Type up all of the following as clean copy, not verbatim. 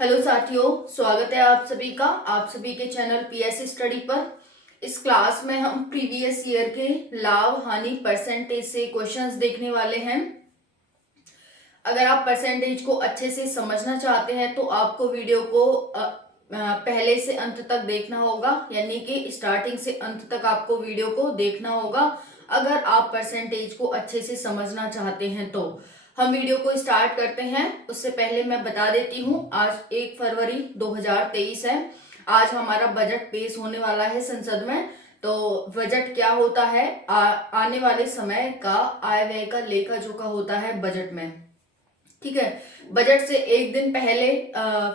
Hello साथियों, स्वागत है आप सभी का आप सभी के चैनल पीएस स्टडी पर। इस क्लास में हम प्रीवियस ईयर के लाभ हानि परसेंटेज से क्वेश्चंस देखने वाले हैं। अगर आप परसेंटेज को अच्छे से समझना चाहते हैं तो आपको वीडियो को पहले से अंत तक देखना होगा, यानी कि स्टार्टिंग से अंत तक आपको वीडियो को देखना होगा अगर आप परसेंटेज को अच्छे से समझना चाहते हैं तो। हम वीडियो को स्टार्ट करते हैं। उससे पहले मैं बता देती हूँ, आज 1 फरवरी 2023 है। आज हमारा बजट पेश होने वाला है संसद में। तो बजट क्या होता है, आने वाले समय का आय व्यय का लेखा जोखा होता है बजट में। ठीक है, बजट से एक दिन पहले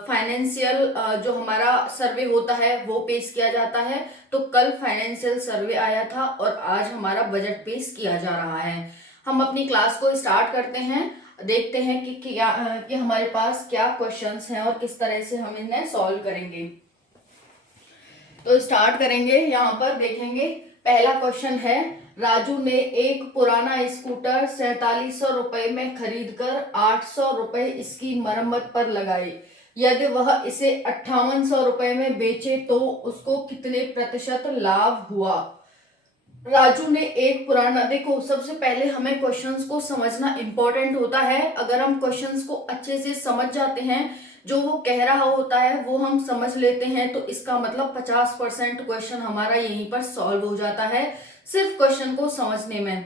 फाइनेंशियल जो हमारा सर्वे होता है वो पेश किया जाता है। तो कल फाइनेंशियल सर्वे आया था और आज हमारा बजट पेश किया जा रहा है। हम अपनी क्लास को स्टार्ट करते हैं, देखते हैं कि हमारे पास क्या क्वेश्चंस हैं और किस तरह से हम इन्हें सॉल्व करेंगे। तो स्टार्ट करेंगे। यहाँ पर देखेंगे, पहला क्वेश्चन है, राजू ने एक पुराना स्कूटर 4700 रुपए में खरीदकर 800 रुपए इसकी मरम्मत पर लगाए। यदि वह इसे 5800 रुपए में बेचे तो उसको कितने प्रतिशत लाभ हुआ। राजू ने एक पुराना, देखो सबसे पहले हमें क्वेश्चंस को समझना इंपॉर्टेंट होता है। अगर हम क्वेश्चंस को अच्छे से समझ जाते हैं, जो वो कह रहा होता है वो हम समझ लेते हैं, तो इसका मतलब 50% क्वेश्चन हमारा यहीं पर सॉल्व हो जाता है सिर्फ क्वेश्चन को समझने में।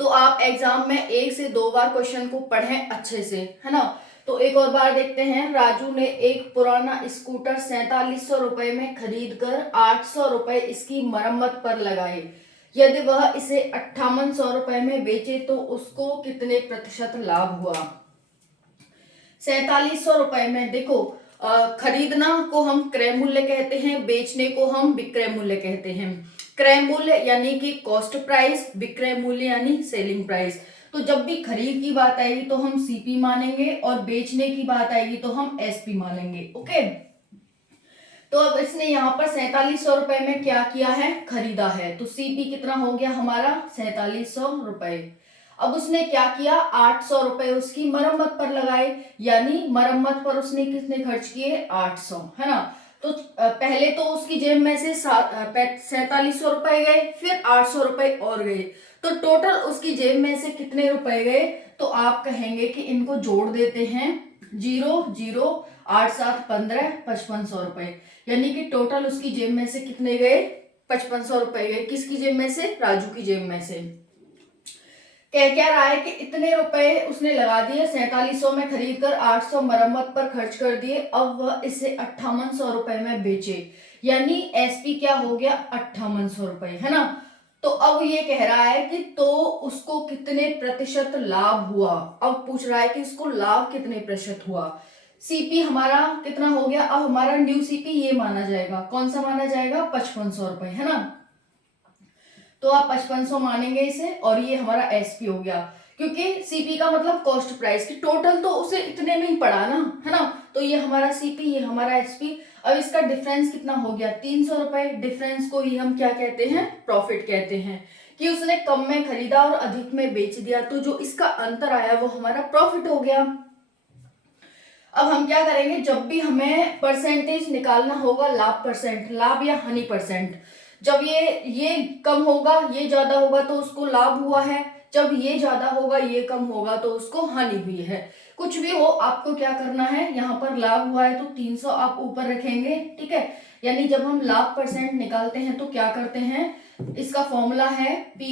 तो आप एग्जाम में 1 से 2 बार क्वेश्चन को पढ़ें अच्छे से, है ना। तो एक और बार देखते हैं, राजू ने एक पुराना स्कूटर 4700 रुपए में खरीद कर 800 रुपए इसकी मरम्मत पर लगाए। यदि वह इसे 5800 रुपए में बेचे तो उसको कितने प्रतिशत लाभ हुआ। 4700 रुपए में, देखो खरीदना को हम क्रय मूल्य कहते हैं, बेचने को हम विक्रय मूल्य कहते हैं। क्रय मूल्य यानी कि कॉस्ट प्राइस, विक्रय मूल्य यानी सेलिंग प्राइस। तो जब भी खरीद की बात आएगी तो हम सीपी मानेंगे और बेचने की बात आएगी तो हम एसपी मानेंगे। ओके, तो अब इसने यहाँ पर 4700 रुपए में क्या किया है, खरीदा है। तो सीपी कितना हो गया हमारा, 4700 रुपए। अब उसने क्या किया, 800 रुपए उसकी मरम्मत पर लगाए, यानी मरम्मत पर उसने कितने खर्च किए, 800, है ना। तो पहले तो उसकी जेब में से 4700 रुपए गए, फिर 800 रुपए और गए, तो टोटल उसकी जेब में से कितने रुपए गए। तो आप कहेंगे कि इनको जोड़ देते हैं, 0 0 8 7 15 5500 रुपए, यानी कि टोटल उसकी जेब में से कितने गए, 5500 रुपए गए। किसकी जेब में से, राजू की जेब में से। कह क्या रहा है कि इतने रुपए उसने लगा दिए, 4700 में खरीद कर 800 मरम्मत पर खर्च कर दिए, अब वह इसे 5800 रुपए में बेचे, यानी एसपी क्या हो गया, 5800 रुपए, है ना। तो अब ये कह रहा है कि तो उसको कितने प्रतिशत लाभ हुआ। अब पूछ रहा है कि इसको लाभ कितने प्रतिशत हुआ। सीपी हमारा कितना हो गया, अब हमारा न्यू सीपी ये माना जाएगा, कौन सा माना जाएगा, 5500 रुपए, है ना। तो आप 5500 मानेंगे इसे, और ये हमारा एसपी हो गया, क्योंकि सीपी का मतलब कॉस्ट प्राइस की टोटल तो उसे इतने में ही पड़ा ना, है ना। तो ये हमारा सीपी, ये हमारा एसपी। अब इसका डिफरेंस कितना हो गया, 300 रुपए। डिफरेंस को ही हम क्या कहते हैं, प्रॉफिट कहते हैं, कि उसने कम में खरीदा और अधिक में बेच दिया, तो जो इसका अंतर आया वो हमारा प्रॉफिट हो गया। अब हम क्या करेंगे, जब भी हमें परसेंटेज निकालना होगा, लाभ परसेंट, लाभ या हानि परसेंट, जब ये कम होगा, ये ज्यादा होगा तो उसको लाभ हुआ है, जब ये ज्यादा होगा, ये कम होगा तो उसको हानि हुई है। कुछ भी हो, आपको क्या करना है, यहाँ पर लाभ हुआ है तो 300 आप ऊपर रखेंगे, ठीक है। यानी जब हम लाभ परसेंट निकालते हैं तो क्या करते हैं, इसका फॉर्मूला है P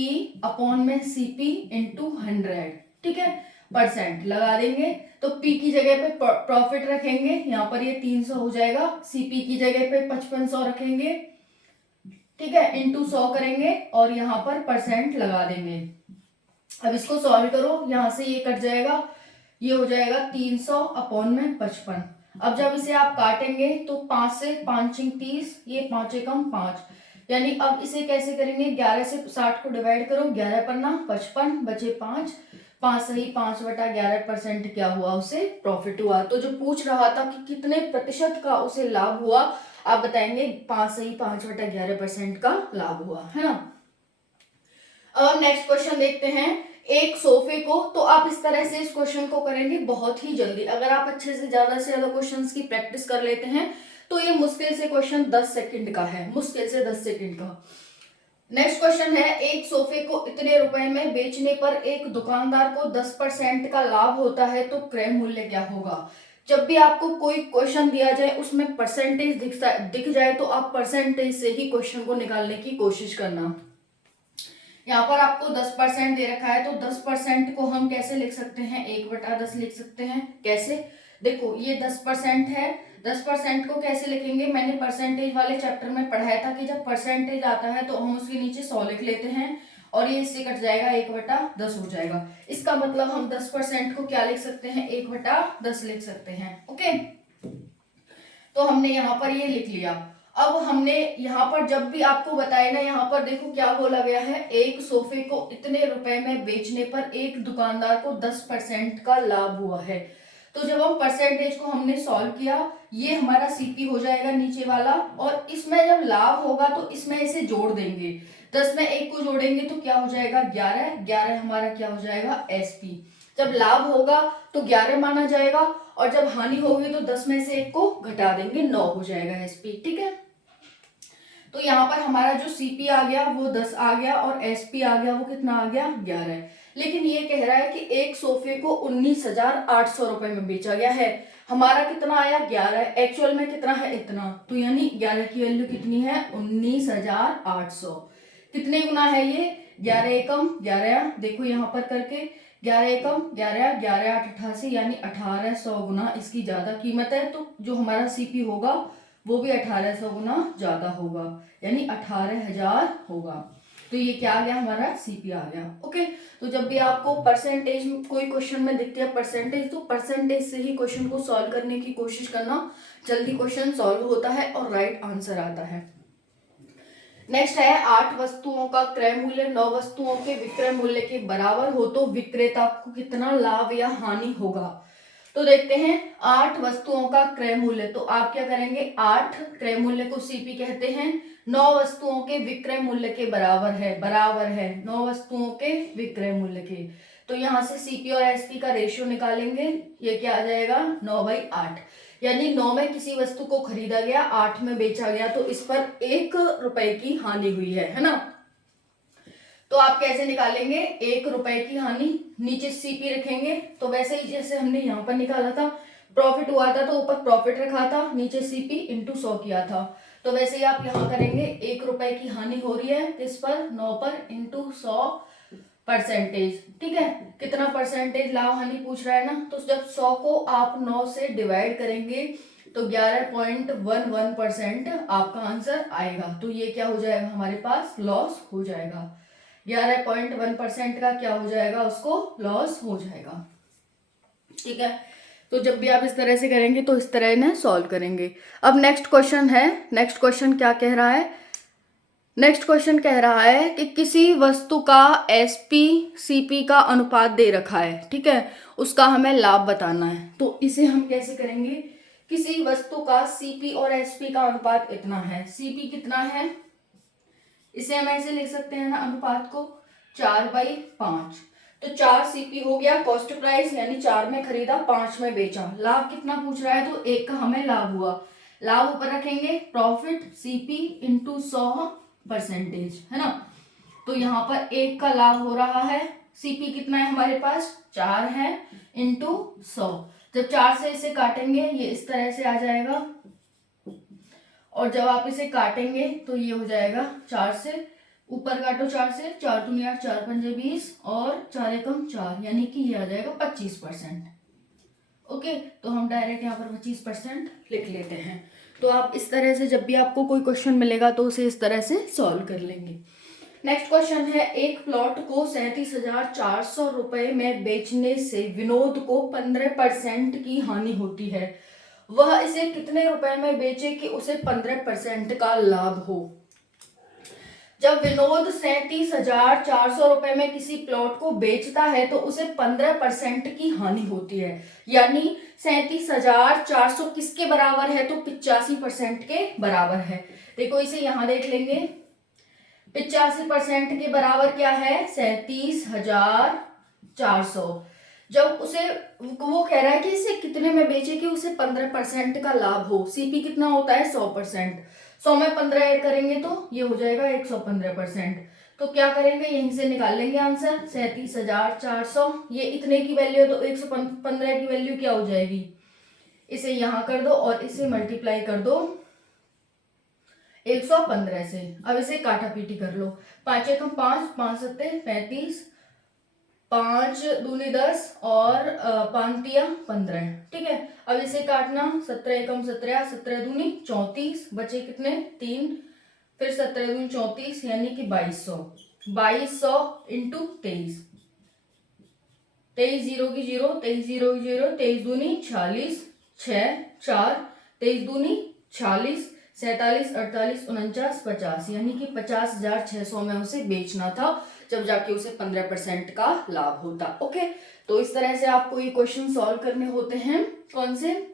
अपॉन में CP इंटू 100, ठीक है। परसेंट लगा देंगे तो P की जगह पे प्रॉफिट रखेंगे, यहाँ पर ये 300 हो जाएगा, CP की जगह पे 5500 रखेंगे, ठीक है, इंटू 100 करेंगे और यहाँ पर परसेंट लगा देंगे। अब इसको सॉल्व करो, यहां से ये कट जाएगा, ये हो जाएगा 300 अपॉन में 55। अब जब इसे आप काटेंगे तो 5 से 5 30, ये 5 एकम 5, यानी अब इसे कैसे करेंगे, 11 से 60 को डिवाइड करो, 11 पन्ना 55, बचे 5, 5 सही 5/11% क्या हुआ, उसे प्रॉफिट हुआ। तो जो पूछ रहा था कि कितने प्रतिशत का उसे लाभ हुआ, आप बताएंगे 5 सही 5/11% का लाभ हुआ, है ना। अब नेक्स्ट क्वेश्चन देखते हैं, एक सोफे को, तो आप इस तरह से इस क्वेश्चन को करेंगे बहुत ही जल्दी। अगर आप अच्छे से ज्यादा क्वेश्चंस की प्रैक्टिस कर लेते हैं तो ये मुश्किल से क्वेश्चन 10 सेकंड का है, मुश्किल से 10 सेकंड का। नेक्स्ट क्वेश्चन है, एक सोफे को इतने रुपए में बेचने पर एक दुकानदार को 10% का लाभ होता है, तो क्रय मूल्य क्या होगा। जब भी आपको कोई क्वेश्चन दिया जाए उसमें परसेंटेज दिख जाए तो आप परसेंटेज से ही क्वेश्चन को निकालने की कोशिश करना। यहाँ पर आपको 10% दे रखा है, तो 10% को हम कैसे लिख सकते हैं, 1/10 लिख सकते हैं। कैसे, देखो ये 10% है, 10% को कैसे लिखेंगे, मैंने परसेंटेज वाले चैप्टर में पढ़ाया था कि जब परसेंटेज आता है तो हम उसके नीचे 100 लिख लेते हैं और ये इससे कट जाएगा, 1/10 हो जाएगा। इसका मतलब हम 10% को क्या लिख सकते हैं, 1/10 लिख सकते हैं। ओके, तो हमने यहाँ पर ये लिख लिया। अब हमने यहाँ पर जब भी आपको बताया ना, यहाँ पर देखो क्या बोला गया है, एक सोफे को इतने रुपए में बेचने पर एक दुकानदार को 10% का लाभ हुआ है। तो जब हम परसेंटेज को हमने सॉल्व किया, ये हमारा सीपी हो जाएगा नीचे वाला, और इसमें जब लाभ होगा तो इसमें इसे जोड़ देंगे। 10 में 1 को जोड़ेंगे तो क्या हो जाएगा, 11, 11 हमारा क्या हो जाएगा, एसपी। जब लाभ होगा तो 11 माना जाएगा, और जब हानि होगी तो 10 में से 1 को घटा देंगे, 9 हो जाएगा एसपी। ठीक है, तो यहाँ पर हमारा जो सीपी आ गया वो 10 आ गया, और एसपी आ गया वो कितना आ गया, 11। लेकिन ये कह रहा है कि एक सोफे को 19,800 रुपए में बेचा गया है, हमारा कितना आया, 11, एक्चुअल में कितना है, इतना। तो यानी 11 की वैल्यू कितनी है, 19,800। कितने गुना है ये, 11 एकम 11, देखो यहाँ पर करके 11 एकम 11, 11 8 88, यानी 1800 गुना इसकी ज्यादा कीमत है। तो जो हमारा सीपी होगा वो भी 1800 गुना ज्यादा होगा, यानी 18,000 होगा। तो ये क्या आ गया, हमारा सीपी आ गया। ओके, तो जब भी आपको परसेंटेज कोई क्वेश्चन में दिखती है परसेंटेज, तो परसेंटेज से ही क्वेश्चन को सॉल्व करने की कोशिश करना, जल्दी क्वेश्चन सॉल्व होता है और राइट आंसर आता है। नेक्स्ट है, 8 वस्तुओं का क्रय मूल्य 9 वस्तुओं के विक्रय मूल्य के बराबर हो तो विक्रेता को कितना लाभ या हानि होगा। तो देखते हैं, 8 वस्तुओं का क्रय मूल्य, तो आप क्या करेंगे, 8 क्रय मूल्य को सीपी कहते हैं, 9 वस्तुओं के विक्रय मूल्य के बराबर है 9 वस्तुओं के विक्रय मूल्य के। तो यहाँ से सीपी और एसपी का रेशियो निकालेंगे, ये क्या आ जाएगा, 9/8, यानी 9 में किसी वस्तु को खरीदा गया, 8 में बेचा गया, तो इस पर 1 रुपए की हानि हुई है ना। तो आप कैसे निकालेंगे, 1 रुपए की हानि, नीचे सीपी रखेंगे, तो वैसे ही जैसे हमने यहाँ पर निकाला था, प्रॉफिट हुआ था तो ऊपर प्रॉफिट रखा था, नीचे सीपी इंटू 100 किया था। तो वैसे ही आप यहाँ करेंगे, 1 रुपए की हानि हो रही है इस पर, 9 पर इंटू 100%। ठीक है, कितना परसेंटेज लाभ हानि पूछ रहा है ना, तो जब 100 को आप 9 से डिवाइड करेंगे तो 11.11% आपका आंसर आएगा। तो ये क्या हो जाएगा, हमारे पास लॉस हो जाएगा, 11.1% का क्या हो जाएगा, उसको लॉस हो जाएगा। ठीक है, तो जब भी आप इस तरह से करेंगे तो इस तरह ना सॉल्व करेंगे। अब नेक्स्ट क्वेश्चन है, नेक्स्ट क्वेश्चन क्या कह रहा है, नेक्स्ट क्वेश्चन कह रहा है कि किसी वस्तु का एसपी सीपी का अनुपात दे रखा है, ठीक है, उसका हमें लाभ बताना है। तो इसे हम कैसे करेंगे, किसी वस्तु का सीपी और एसपी का अनुपात इतना है, सीपी कितना है, इसे हम ऐसे लिख सकते हैं ना अनुपात को, 4/5। तो 4 सीपी हो गया कॉस्ट प्राइस, यानी 4 में खरीदा 5 में बेचा, लाभ कितना पूछ रहा है, तो 1 का हमें लाभ हुआ, लाभ ऊपर रखेंगे, प्रॉफिट सीपी इंटू 100%, है ना। तो यहाँ पर 1 का लाभ हो रहा है, सीपी कितना है हमारे पास, 4 है, इंटू 100। जब 4 से इसे काटेंगे ये इस तरह से आ जाएगा, और जब आप इसे काटेंगे तो ये हो जाएगा, 4 से ऊपर काटो, 4 से, 4 दूनी 8, 4 पंजे 20, और 4 एकम 4, यानी कि ये आ जाएगा 25%। ओके, तो हम डायरेक्ट यहाँ पर 25% लिख लेते हैं। तो आप इस तरह से जब भी आपको कोई क्वेश्चन मिलेगा तो उसे इस तरह से सॉल्व कर लेंगे। नेक्स्ट क्वेश्चन है, एक प्लॉट को 37,400 रुपए में बेचने से विनोद को 15% की हानि होती है, वह इसे कितने रुपए में बेचे कि उसे 15% का लाभ हो। जब विनोद 37,400 रुपए में किसी प्लॉट को बेचता है तो उसे 15% की हानि होती है, यानी 37,400 किसके बराबर है, तो 85% के बराबर है। देखो इसे यहां देख लेंगे, 85% के बराबर क्या है, 37,000 400। जब उसे वो कह रहा है कि इसे कितने में बेचे कि उसे 15% का लाभ हो। सीपी कितना होता है 100%। 100 में 15 ऐड करेंगे तो ये हो जाएगा 115%। तो क्या करेंगे, यहीं से निकाल लेंगे आंसर 37,400। ये इतने की वैल्यू है तो 115 की वैल्यू क्या हो जाएगी, इसे यहां कर दो और इसे मल्टीप्लाई कर दो 115 से। अब इसे काटा पीटी कर लो। 5 एकम 5, 5 सत्ते 35, 5 दूनी 10 और 5 तिया 15। ठीक है, अब इसे काटना 17 एकम 17, 17 दूनी 34, बचे कितने 3, फिर 17 दूनी 34 यानी कि 2200। 2200 इंटू 23, 23 जीरो की जीरो, 23 जीरो की जीरो, 23 दूनी 46, 6 4, 23 दूनी 46, 47, 48, 49, 50 यानी कि 50,600 में उसे बेचना था, जब जाके उसे 15% का लाभ होता। ओके, तो इस तरह से आपको ये क्वेश्चन सॉल्व करने होते हैं। कौन से,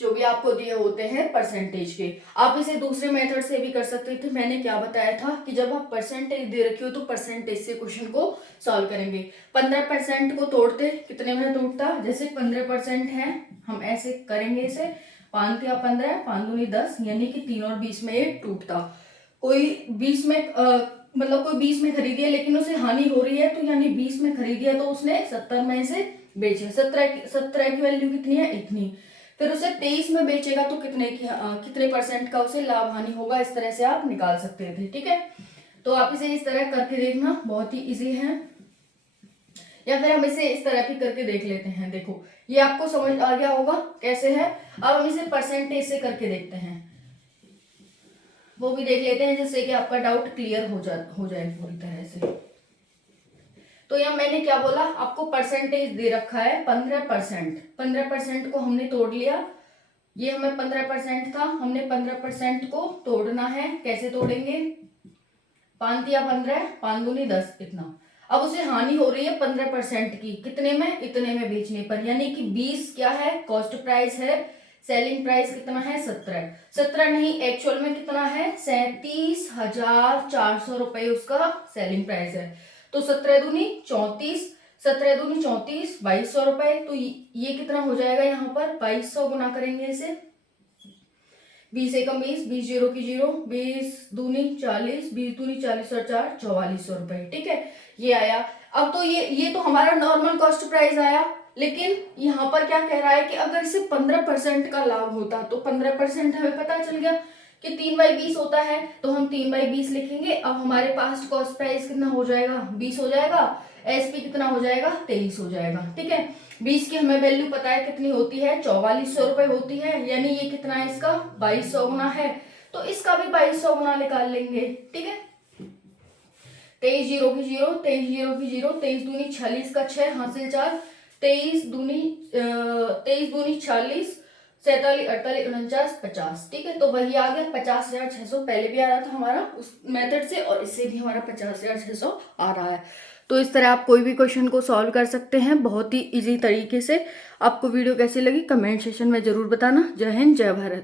जो भी आपको दिए होते हैं परसेंटेज के। आप इसे दूसरे मेथड से भी कर सकते थे। मैंने क्या बताया था कि जब आप परसेंटेज दे रखी हो तो परसेंटेज से क्वेश्चन को सॉल्व करेंगे। 15% को तोड़ते कितने में तोड़ता, जैसे 15% है, हम ऐसे करेंगे इसे 5 या 15, 5 दूनी 10 यानी कि 3 और 20 में ये टूटता। कोई 20 में मतलब कोई 20 में खरीदी है लेकिन उसे हानि हो रही है, तो यानी 20 में खरीदी है तो उसने 70 में इसे बेचे। 17 की वैल्यू कितनी है, इतनी। फिर उसे 23 में बेचेगा तो कितने परसेंट का उसे लाभ हानि होगा, इस तरह से आप निकाल सकते थे। ठीक है, तो आप इसे इस तरह करके देखना, बहुत ही इजी है। या फिर हम इसे इस तरह भी करके देख लेते हैं। देखो, ये आपको समझ आ गया होगा कैसे है। अब हम इसे परसेंटेज से करके देखते हैं, वो भी देख लेते हैं, जिससे कि आपका डाउट क्लियर हो जाए पूरी तरह से। तो यहाँ मैंने क्या बोला, आपको परसेंटेज दे रखा है 15%। 15% को हमने तोड़ लिया, ये हमें 15% था, हमने 15% को तोड़ना है। कैसे तोड़ेंगे, 5 या 15, 5 दूनी 10 इतना। अब उसे हानि हो रही है 15% की, कितने में, इतने में बेचने पर, यानी कि 20 क्या है, कॉस्ट प्राइस है। सेलिंग प्राइस कितना है 17, 17 नहीं, एक्चुअल में कितना है 37,400 रुपए उसका सेलिंग प्राइस है। तो 17 दूनी 34, 17 दूनी 34, 2200 रुपए। तो ये कितना हो जाएगा, यहाँ पर 2200 गुना करेंगे इसे, 20 एकम 20, 20 जीरो की जीरो, 20 दूनी 40, 20 दूनी 40 और 4 4400 रुपए। ठीक है, ये आया। अब तो ये तो हमारा नॉर्मल कॉस्ट प्राइस आया, लेकिन यहाँ पर क्या कह रहा है कि अगर इसे 15% का लाभ होता, तो 15% हमें पता चल गया कि 3/20 होता है, तो हम 3/20 लिखेंगे। अब हमारे पास कॉस्ट प्राइस कितना हो जाएगा, 20 हो जाएगा। एसपी कितना हो जाएगा, 23 हो जाएगा। ठीक है, 20 की हमें वैल्यू पता है कितनी होती है, 4400 रुपए होती है, यानी ये कितना है इसका 2200 गुना है, तो इसका भी 2200 गुना निकाल लेंगे। ठीक है, 23 जीरो की जीरो, 23 जीरो की जीरो, 23 दूनी 46 का 6 हासिल 4, 23 दूनी 40, 47, 48, 49, 50। ठीक है, तो वही आ गया 50,600। पहले भी आ रहा था हमारा उस मेथड से, और इससे भी हमारा 50,600 आ रहा है। तो इस तरह आप कोई भी क्वेश्चन को सॉल्व कर सकते हैं बहुत ही इजी तरीके से। आपको वीडियो कैसी लगी कमेंट सेक्शन में जरूर बताना। जय हिंद, जय भारत।